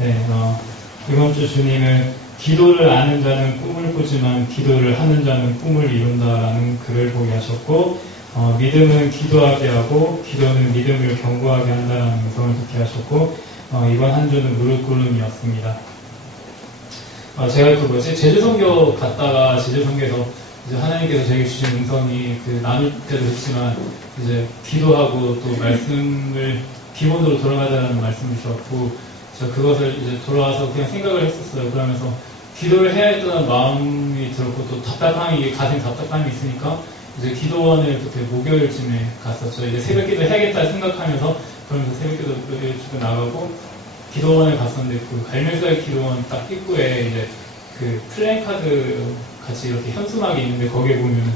네, 이번 주 주님은 기도를 아는 자는 꿈을 꾸지만 기도를 하는 자는 꿈을 이룬다라는 글을 보게 하셨고, 믿음은 기도하게 하고 기도는 믿음을 견고하게 한다는 음성을 듣게 하셨고, 이번 한 주는 무릎 꿇음이었습니다. 제가 제주선교 갔다가 제주선교에서 이제 하나님께서 제게 주신 음성이 나눌 때도 했지만 이제 기도하고 또 말씀을 기본으로 돌아가자는 말씀을 주셨고, 제가 그것을 이제 돌아와서 그냥 생각을 했었어요. 그러면서 기도를 해야 했다는 마음이 들었고, 또 가슴에 답답함이 있으니까 이제 기도원을 그때 목요일쯤에 갔었죠. 이제 새벽 기도 해야겠다 생각하면서, 그러면서 새벽 기도를 주고 나가고 기도원을 갔었는데, 그 갈매살 기도원 딱 입구에 이제 그 플랜카드 같이 이렇게 현수막이 있는데, 거기에 보면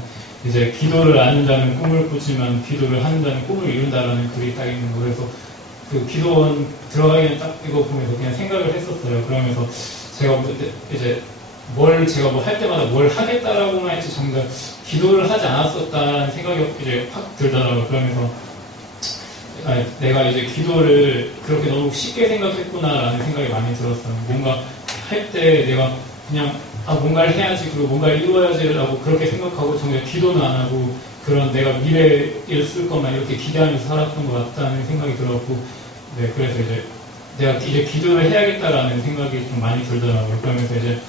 이제 기도를 아는 자는 꿈을 꾸지만 기도를 하는 자는 꿈을 이룬다라는 글이 딱 있는 거. 그래서 그 기도원 들어가기는 딱 이거 보면서 그냥 생각을 했었어요. 그러면서 제가 이제 제가 뭐 할 때마다 뭘 하겠다라고만 했지 정작 기도를 하지 않았었다는 생각이 이제 확 들더라고요. 그러면서 내가 이제 기도를 그렇게 너무 쉽게 생각했구나라는 생각이 많이 들었어요. 뭔가 할 때 내가 그냥 뭔가를 해야지, 그리고 뭔가를 이루어야지라고 그렇게 생각하고 정작 기도는 안 하고 그런 내가 미래를 쓸 것만 이렇게 기대하면서 살았던 것 같다는 생각이 들었고, 네, 그래서 이제 내가 이제 기도를 해야겠다라는 생각이 좀 많이 들더라고요. 그러면서 이제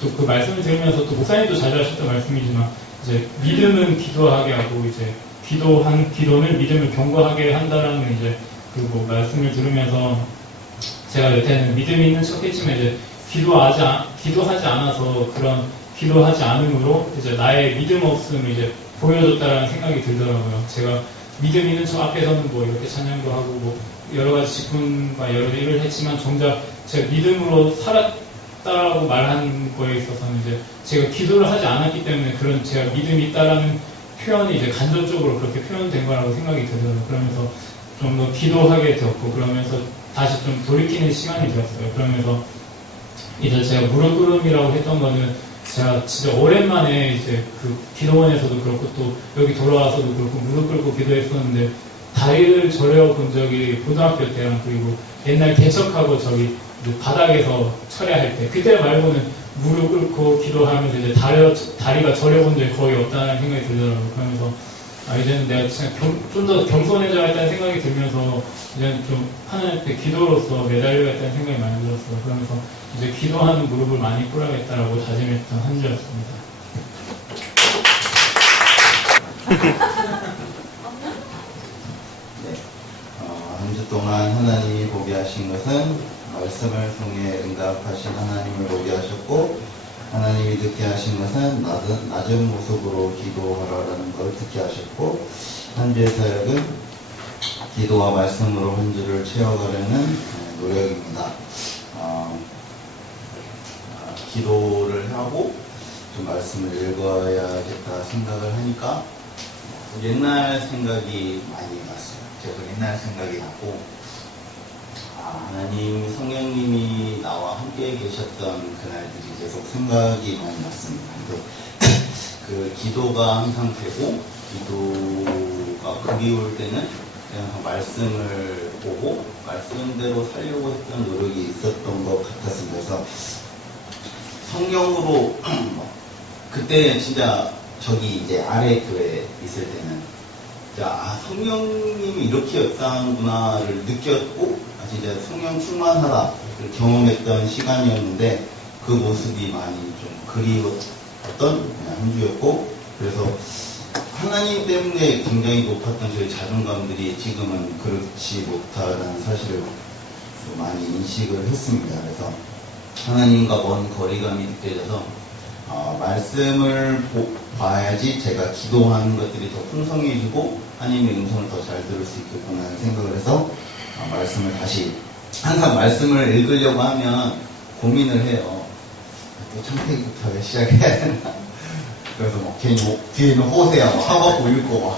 또 그 말씀을 들으면서, 또 목사님도 자주 하셨던 말씀이지만, 이제 믿음은 기도하게 하고 이제 기도는 믿음을 견고하게 한다라는 이제 그 말씀을 들으면서 제가 여태는 믿음이 있는 척했지만 이제 기도하지 않아서 그런 기도하지 않음으로 이제 나의 믿음 없음을 이제 보여줬다라는 생각이 들더라고요. 제가 믿음 있는 척 앞에서는 뭐 이렇게 찬양도 하고 뭐 여러 가지 직분과 여러 일을 했지만 정작 제가 믿음으로 살았다라고 말한 거에 있어서는 이제 제가 기도를 하지 않았기 때문에 그런 제가 믿음이 있다라는 표현이 이제 간접적으로 그렇게 표현된 거라고 생각이 들더라고요. 그러면서 좀 더 기도하게 되었고, 그러면서 다시 좀 돌이키는 시간이 되었어요. 그러면서 이제 제가 무릎 꿇음이라고 했던 거는 제가 진짜 오랜만에 이제 그 기도원에서도 그렇고 또 여기 돌아와서도 그렇고 무릎 꿇고 기도했었는데, 다리를 저려 본 적이 고등학교 때랑 그리고 옛날 개척하고 저기 바닥에서 철야할 때, 그때 말고는 무릎 꿇고 기도하면서 이제 다리가 저려 본 적이 거의 없다는 생각이 들더라고요. 그러면서 이제는 내가 진짜 좀 더 겸손해져야겠다는 생각이 들면서 이제는 좀 하나님께 기도로서 매달려야겠다는 생각이 많이 들었어요. 그러면서 이제 기도하는 무릎을 많이 꿇어야겠다라고 다짐했던 한 주였습니다. 네, 한 주 동안 하나님이 보게 하신 것은 말씀을 통해 응답하신 하나님을 보게 하셨고, 하나님이 듣게 하신 것은 낮은 모습으로 기도하라는 걸 듣게 하셨고, 한 주의 사역은 기도와 말씀으로 한 주를 채워가려는 노력입니다. 기도를 하고 좀 말씀을 읽어야겠다 생각을 하니까 옛날 생각이 많이 났어요. 제가 옛날 생각이 나고, 하나님, 성령님이 나와 함께 계셨던 그날들이 계속 생각이 많이 났습니다. 그 기도가 항상 되고, 기도가 그리울 때는 그냥 말씀을 보고 말씀대로 살려고 했던 노력이 있었던 것 같았습니다. 그래서 성경으로 그때 진짜 저기 이제 아래 교회에 있을 때는 성령님이 이렇게 역사하는구나를 느꼈고, 진짜 성령 충만하다를 경험했던 시간이었는데, 그 모습이 많이 좀 그리웠던 한 주였고, 그래서 하나님 때문에 굉장히 높았던 저희 자존감들이 지금은 그렇지 못하다는 사실을 많이 인식을 했습니다. 그래서 하나님과 먼 거리감이 느껴져서 말씀을 봐야지 제가 기도하는 것들이 더 풍성해지고 하나님의 음성을 더 잘 들을 수 있겠구나 하는 생각을 해서 말씀을 다시, 항상 말씀을 읽으려고 하면 고민을 해요. 또 창세기부터 시작해야 되나? 그래서 괜히 뒤에는 호세야 사갖고 읽고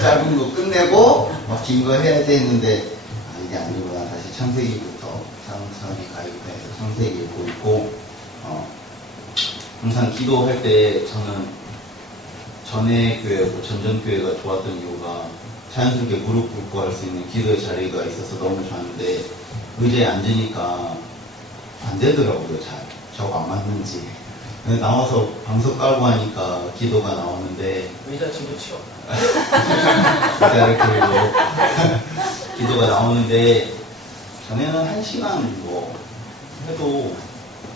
짧은 거 끝내고 긴 거 해야 되는데, 이게 아니구나. 다시 창세기부터 천천히 가입해서 창세기 읽고 있고, 항상 기도할 때 저는 전에 교회, 전전교회가 좋았던 이유가 자연스럽게 무릎 꿇고 할 수 있는 기도의 자리가 있어서 너무 좋았는데, 의자에 앉으니까 안 되더라고요. 잘 저거 안 맞는지. 나와서 방석 깔고 하니까 기도가 나오는데 의자 친구 치워. 기자를 들고 기도가 나오는데 전에는 1시간 뭐 해도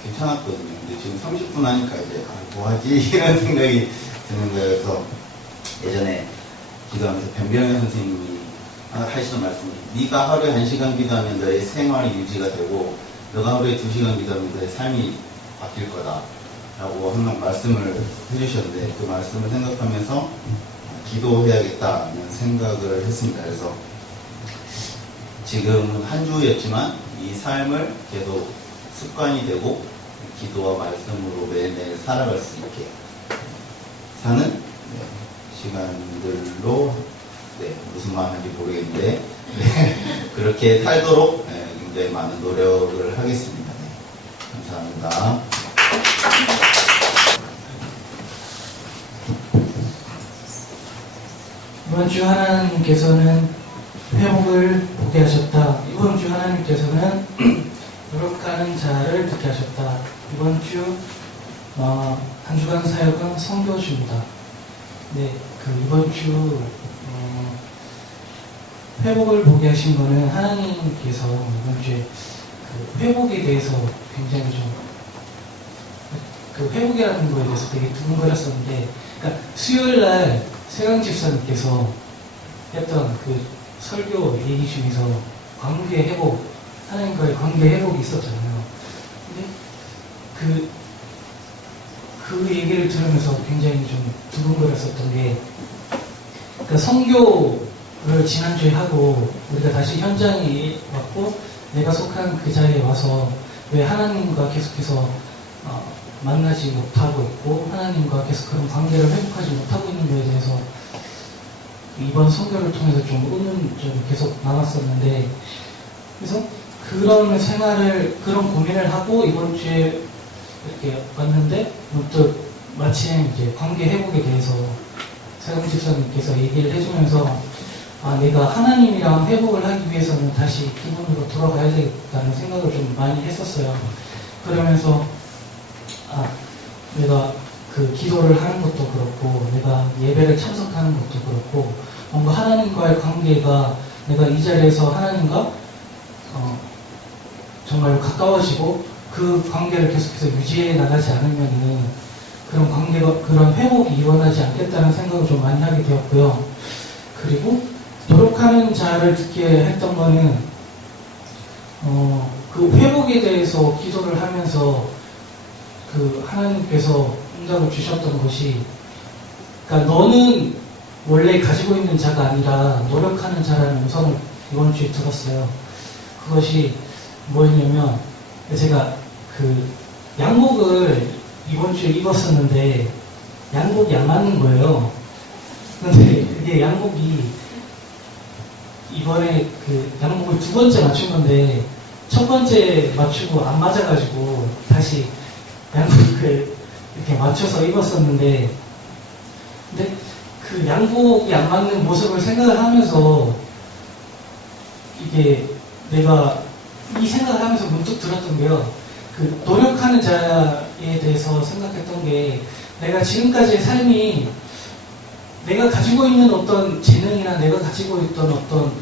괜찮았거든요. 근데 지금 30분 하니까 이제 뭐 하지? 이런 생각이 드는 거예요. 그래서 예전에 기도하면서 변병현 선생님이 하시는 말씀이 네가 하루에 1시간 기도하면 너의 생활이 유지가 되고 너가 하루에 2시간 기도하면 너의 삶이 바뀔 거다 라고 항상 말씀을 해주셨는데 그 말씀을 생각하면서 기도해야겠다는 생각을 했습니다. 그래서 지금은 한 주였지만 이 삶을 계속 습관이 되고 기도와 말씀으로 매일매일 살아갈 수 있게 사는 시간들로 무슨 말 하는지 모르겠는데 그렇게 살도록 굉장히 많은 노력을 하겠습니다. 감사합니다. 이번 주 하나님께서는 회복을 보게 하셨다. 이번 주 하나님께서는 노력하는 자를 듣게 하셨다. 이번 주 한 주간 사역은 선교주입니다. 네, 이번 주 회복을 보게 하신 거는 하나님께서 이번 주에 회복에 대해서 굉장히 좀 회복이라는 거에 대해서 되게 두근거렸었는데, 그러니까 수요일 날 세강 집사님께서 했던 설교 얘기 중에서 관계 회복, 하나님과의 관계 회복이 있었잖아요. 근데 그 얘기를 들으면서 굉장히 좀 두근거렸었던 게, 그러니까 선교를 지난주에 하고 우리가 다시 현장에 왔고 내가 속한 그 자리에 와서 왜 하나님과 계속해서 만나지 못하고 있고 하나님과 계속 그런 관계를 회복하지 못하고 있는 것에 대해서 이번 선교를 통해서 좀 의문점이 계속 남았었는데, 그래서 그런 생활을, 그런 고민을 하고 이번 주에 이렇게 왔는데 문득 마침 이제 관계 회복에 대해서 세강 집사님께서 얘기를 해주면서 내가 하나님이랑 회복을 하기 위해서는 다시 기본으로 돌아가야 되겠다는 생각을 좀 많이 했었어요. 그러면서 내가 기도를 하는 것도 그렇고 내가 예배를 참석하는 것도 그렇고 뭔가 하나님과의 관계가 내가 이 자리에서 하나님과 정말 가까워지고 그 관계를 계속해서 유지해 나가지 않으면은 그런 관계가, 그런 회복이 일어나지 않겠다는 생각을 좀 많이 하게 되었고요. 그리고 노력하는 자를 듣게 했던 거는 그 회복에 대해서 기도를 하면서 하나님께서 응답을 주셨던 것이, 그러니까 너는 원래 가지고 있는 자가 아니라 노력하는 자라는 음성을 이번 주에 들었어요. 그것이 뭐였냐면, 제가 양복을 이번 주에 입었었는데 양복이 안 맞는 거예요. 근데 그게 양복이 이번에 양복을 2번째 맞춘 건데 첫 번째 맞추고 안 맞아가지고 다시 양복을 이렇게 맞춰서 입었었는데, 근데 그 양복이 안 맞는 모습을 생각을 하면서 이게 내가 이 생각을 하면서 문득 들었던 게요. 노력하는 자에 대해서 생각했던 게, 내가 지금까지의 삶이 내가 가지고 있는 어떤 재능이나 내가 가지고 있던 어떤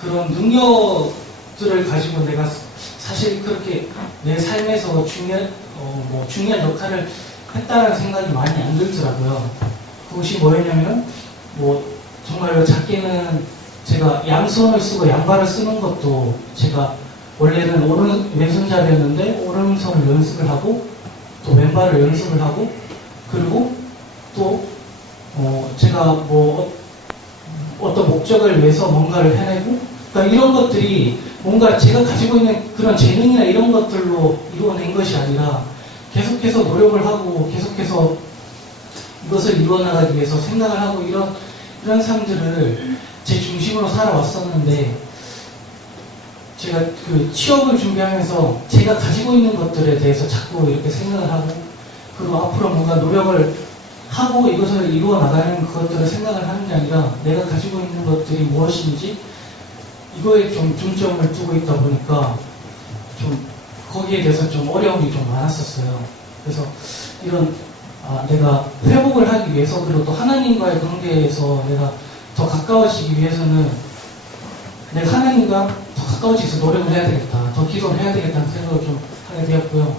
그런 능력들을 가지고 내가 사실 그렇게 내 삶에서 중요한 역할을 했다는 생각이 많이 안 들더라고요. 그것이 뭐였냐면, 정말로 작게는 제가 양손을 쓰고 양발을 쓰는 것도 제가 원래는 왼손잡이였는데 오른손을 연습을 하고 또 왼발을 연습을 하고, 그리고 또 제가 어떤 목적을 위해서 뭔가를 해내고, 그러니까 이런 것들이 뭔가 제가 가지고 있는 그런 재능이나 이런 것들로 이루어낸 것이 아니라 계속해서 노력을 하고 계속해서 이것을 이루어나가기 위해서 생각을 하고 이런 삶들을 제 중심으로 살아왔었는데, 제가 취업을 준비하면서 제가 가지고 있는 것들에 대해서 자꾸 이렇게 생각을 하고, 그리고 앞으로 뭔가 노력을 하고 이것을 이루어 나가는 그것들을 생각을 하는 게 아니라 내가 가지고 있는 것들이 무엇인지 이거에 좀 중점을 두고 있다 보니까 좀 거기에 대해서 좀 어려움이 좀 많았었어요. 그래서 이런 내가 회복을 하기 위해서 그리고 또 하나님과의 관계에서 내가 더 가까워지기 위해서는 내가 하나님과 더 가까워지기 위해서 노력을 해야 되겠다. 더 기도를 해야 되겠다는 생각을 좀 하게 되었고요.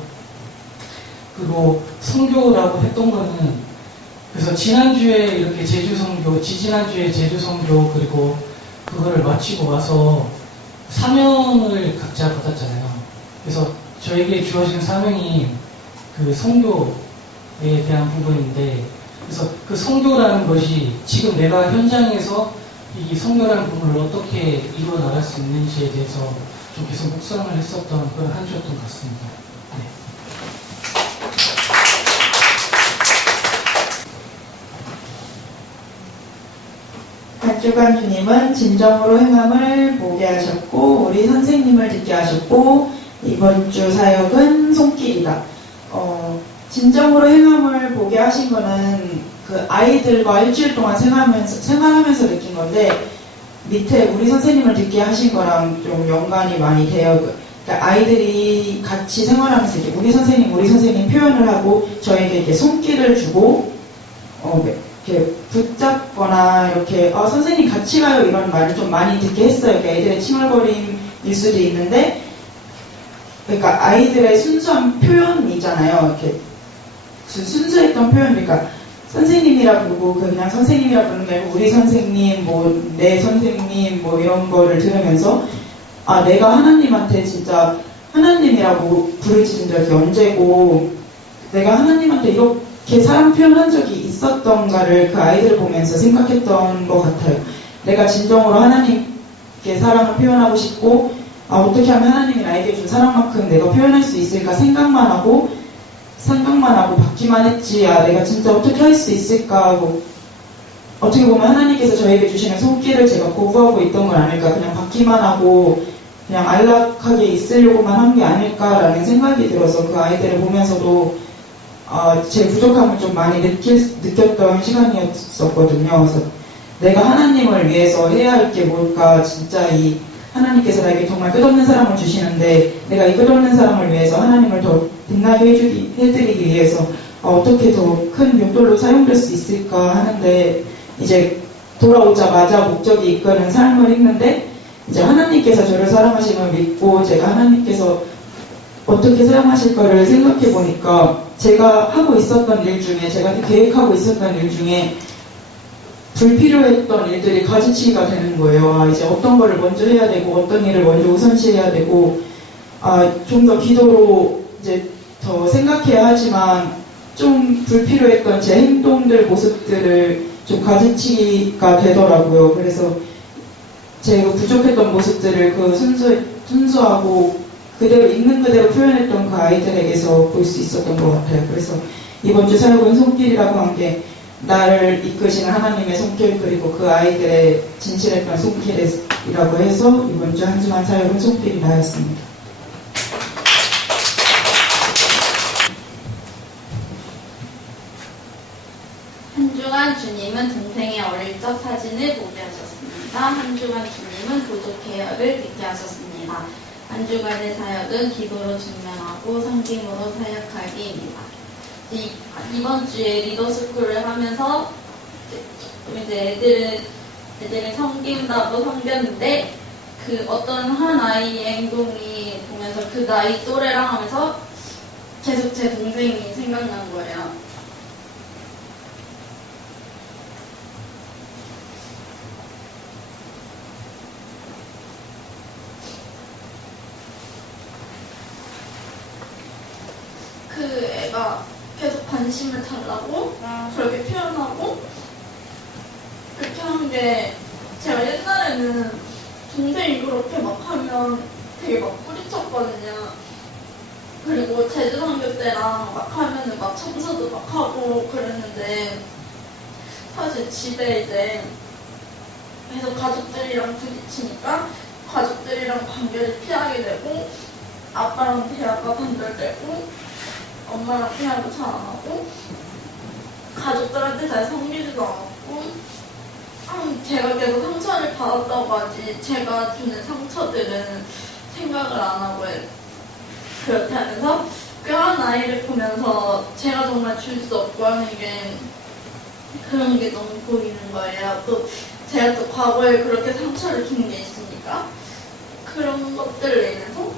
그리고 선교라고 했던 거는 그래서 지난주에 이렇게 제주 선교, 지지난주에 제주 선교 그리고 그거를 마치고 와서 사명을 각자 받았잖아요. 그래서 저에게 주어진 사명이 그 선교에 대한 부분인데 그래서 그 선교라는 것이 지금 내가 현장에서 이 선교라는 부분을 어떻게 이루어 나갈 수 있는지에 대해서 좀 계속 묵상을 했었던 그런 한 주였던 것 같습니다. 네. 한 주간 주님은 진정으로 행함을 보게 하셨고 우리 선생님을 듣게 하셨고 이번 주 사역은 손길이다. 진정으로 행함을 보게 하신 거는 그 아이들과 일주일 동안 생활하면서 느낀 건데 밑에 우리 선생님을 듣게 하신 거랑 좀 연관이 많이 돼요. 그러니까 아이들이 같이 생활하면서 이제 우리 선생님 표현을 하고 저에게 이렇게 손길을 주고 이렇게 붙잡거나 이렇게 선생님 같이 가요 이런 말을 좀 많이 듣게 했어요. 그러니까 애들의 칭얼거림일 수도 있는데 그러니까 아이들의 순수한 표현이잖아요. 이렇게 순수했던 표현, 그러니까 선생님이라 부르고 그냥 선생님이라 부르는 게 아니고 우리 선생님, 내 선생님 이런 거를 들으면서 내가 하나님한테 진짜 하나님이라고 부르짖은 적이 언제고 내가 하나님한테 이렇게 사랑 표현한 적이 있었던가를 그 아이들을 보면서 생각했던 것 같아요. 내가 진정으로 하나님께 사랑을 표현하고 싶고 어떻게 하면 하나님이 나에게 준 사랑만큼 내가 표현할 수 있을까 생각만 하고 받기만 했지 내가 진짜 어떻게 할 수 있을까 하고 어떻게 보면 하나님께서 저에게 주시는 손길을 제가 거부하고 있던 건 아닐까 그냥 받기만 하고 그냥 안락하게 있으려고만 한 게 아닐까라는 생각이 들어서 그 아이들을 보면서도 제 부족함을 좀 많이 느꼈던 시간이었었거든요. 그래서 내가 하나님을 위해서 해야 할 게 뭘까 진짜 이 하나님께서 나에게 정말 끝없는 사랑을 주시는데 내가 이 끝없는 사랑을 위해서 하나님을 더 빛나게 해드리기 위해서 어떻게 더 큰 용도로 사용될 수 있을까 하는데 이제 돌아오자마자 목적이 이끄는 삶을 읽는데 이제 하나님께서 저를 사랑하심을 믿고 제가 하나님께서 어떻게 사용하실 거를 생각해 보니까 제가 하고 있었던 일 중에 제가 계획하고 있었던 일 중에 불필요했던 일들이 가지치기가 되는 거예요. 이제 어떤 거를 먼저 해야 되고 어떤 일을 먼저 우선시해야 되고 좀 더 기도로 이제 더 생각해야 하지만 좀 불필요했던 제 행동들 모습들을 좀 가지치기가 되더라고요. 그래서 제가 부족했던 모습들을 그 순수하고 그대로 있는 그대로 표현했던 그 아이들에게서 볼 수 있었던 것 같아요. 그래서 이번 주 사역은 손길이라고 한 게 나를 이끄시는 하나님의 손길 그리고 그 아이들의 진실했던 손길이라고 해서 이번 주 한 주간 사역은 손길이라였습니다. 한 주간 주님은 동생의 어릴 적 사진을 보게 하셨습니다. 한 주간 주님은 도적 개혁을 듣게 하셨습니다. 한 주간의 사역은 기도로 증명하고 성김으로 사역하기입니다. 이번 주에 리더스쿨을 하면서 이제 애들이 섬긴다고 섬겼는데 그 어떤 한 아이의 행동이 보면서 그 나이 또래랑 하면서 계속 제 동생이 생각난 거예요. 그 애가 계속 관심을 달라고 그렇게 표현하고 그렇게 하는 게 제가 옛날에는 동생이 그렇게 막 하면 되게 막 뿌리쳤거든요. 그리고 제주선교 때랑 막 하면은 막 청소도 막 하고 그랬는데 사실 집에 이제 계속 가족들이랑 부딪히니까 가족들이랑 관계를 피하게 되고 아빠랑 대화가 단절되고 엄마랑 대화도 잘 안 하고 가족들한테 잘 섬기지도 않았고 제가 계속 상처를 받았다고 하지 제가 주는 상처들은 생각을 안 하고 그렇게 하면서 뼈한 아이를 보면서 제가 정말 줄 수 없고 하는 게 그런 게 너무 보이는 거예요. 또 제가 또 과거에 그렇게 상처를 준 게 있으니까 그런 것들을 인해서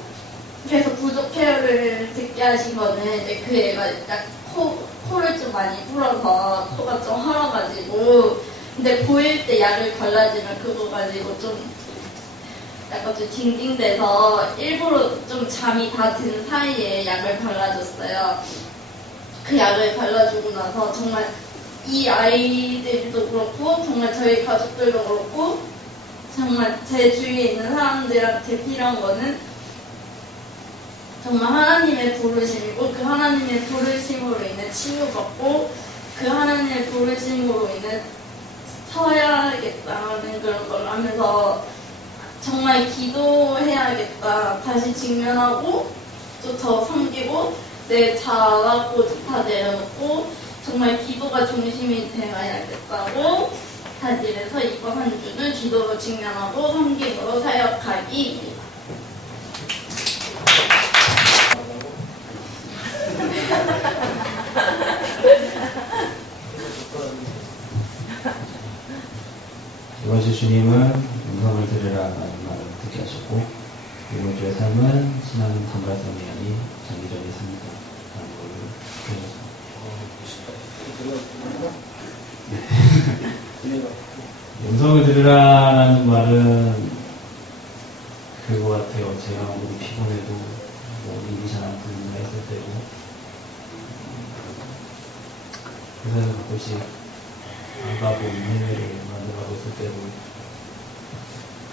그래서 부족 케어를 듣게 하신 거는 이제 그 애가 약 코를 좀 많이 불어서 코가 좀 헐어가지고 근데 보일 때 약을 발라주면 그거 가지고 좀 약간 좀 징징대서 일부러 좀 잠이 다 든 사이에 약을 발라줬어요. 그 약을 발라주고 나서 정말 이 아이들도 그렇고 정말 저희 가족들도 그렇고 정말 제 주위에 있는 사람들한테 필요한 거는 정말 하나님의 부르심이고 그 하나님의 부르심으로 인해 치유받고 그 하나님의 부르심으로 인해 서야겠다는 그런 걸 하면서 정말 기도해야겠다 다시 직면하고 또 더 섬기고 내 자하고 다 내려놓고 정말 기도가 중심이 되어야겠다고 다짐해서 이번 한 주는 기도로 직면하고 섬김으로 사역하기입니다. 이번 주 주님은 음성을 들으라라는 말을 듣게 하셨고 이번 주의 삶은 신앙은 단발성이 아닌 장기적인 삶이다 라는 걸 들으셨습니다. 음성을 들으라라는 말은 그거 같아요. 제가 너무 피곤해도 입이 잘 안 풀린다 했을 때도 그래서 가끔씩 안 가고 해외를 만나고 있을 때도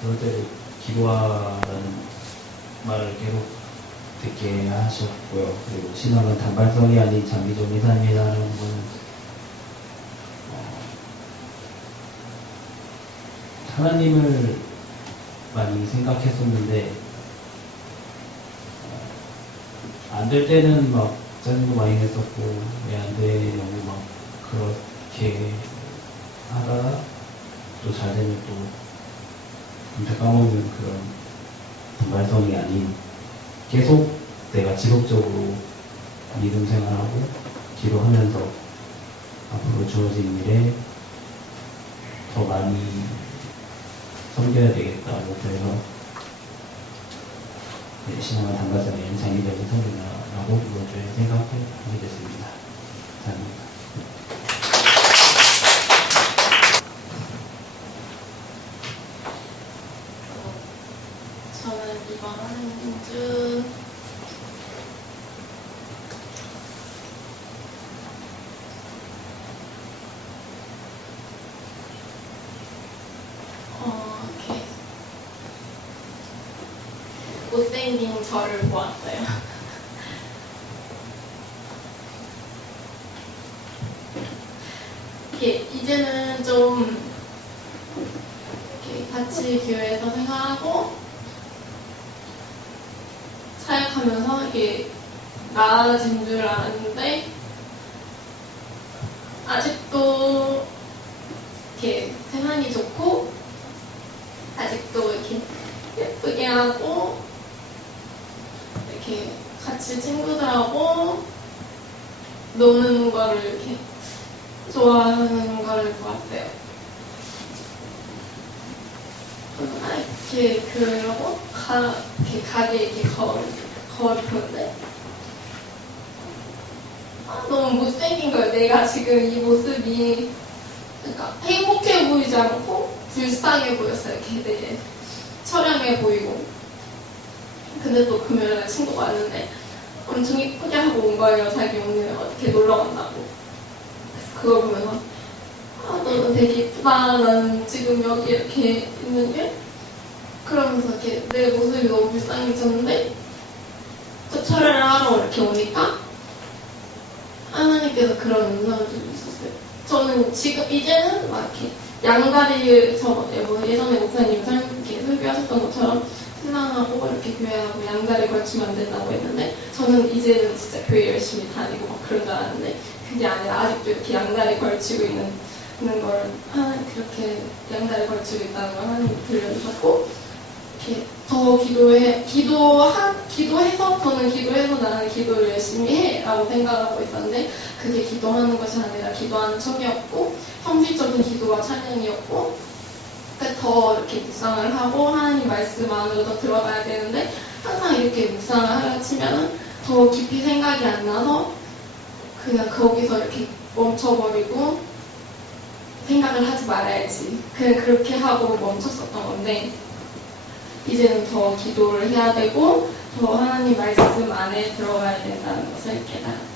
그럴 때도 기도하라는 말을 계속 듣게 하셨고요. 그리고 신앙은 단발성이 아닌 장기적인 삶이라는 건 하나님을 많이 생각했었는데 안 될 때는 막 짜증도 많이 냈었고 왜 안 되냐고 막 그렇게 하다가 또 잘 되면 또 진짜 까먹는 그런 단발성이 아닌 계속 내가 지속적으로 믿음 생활하고 기도하면서 앞으로 주어진 일에 더 많이 섬겨야 되겠다고 그래서 신앙은 단발성이 아닌 장기적인 삶이라고 이번 주에 생각하게 됐습니다. 감사합니다. 저는 이번 한 주 이렇게 못생긴 저를 보았어요. 이렇게 이제는 좀 이렇게 같이 교회에서 생활하고 사역하면서 이게 나아진 줄 알았는데 아직도 이렇게 생활이 좋고 아직도 이렇게 예쁘게 하고 이렇게 같이 친구들하고 노는 거를 이렇게 좋아하는 거를 보았어요. 이렇게 그러고 이렇게 가게 이렇게 거리는데 너무 못생긴 거예요. 내가 지금 이 모습이 그러니까 행복해 보이지 않고 불쌍해 보였어요. 이렇게 되게 처량해 보이고. 근데 또 금요일에 친구가 왔는데 엄청 이쁘게 하고 온 거예요. 자기 오늘 어떻게 놀러 간다고. 그래서 그걸 보면서 너는 되게 이쁘다. 나는 지금 여기 이렇게 있는 게 그러면서 이렇게 내 모습이 너무 불쌍해졌는데 또 철회를 하러 이렇게 오니까 하나님께서 그런 은사를 좀 있었어요. 저는 지금 이제는 막 이렇게 양다리를 예전에 목사님 이렇게 설교하셨던 것처럼 신앙하고 이렇게 교회하고 양다리 걸치면 안 된다고 했는데 저는 이제는 진짜 교회 열심히 다니고 막 그런 줄 알았는데 그게 아니라 아직도 이렇게 양다리 걸치고 있는 걸 그렇게 양다리 걸치고 있다는 걸 하나님 들려주셨고 이렇게 더 기도해서 저는 기도해서 나는 기도를 열심히 해라고 생각하고 있었는데 그게 기도하는 것이 아니라 기도하는 척이었고 형식적인 기도와 찬양이었고 그러니까 더 이렇게 묵상을 하고 하나님 말씀 안으로 더 들어가야 되는데 항상 이렇게 묵상을 하려 치면은 더 깊이 생각이 안 나서 그냥 거기서 이렇게 멈춰버리고 생각을 하지 말아야지 그냥 그렇게 하고 멈췄었던 건데 이제는 더 기도를 해야 되고 더 하나님 말씀 안에 들어가야 된다는 것을 깨달았습니다.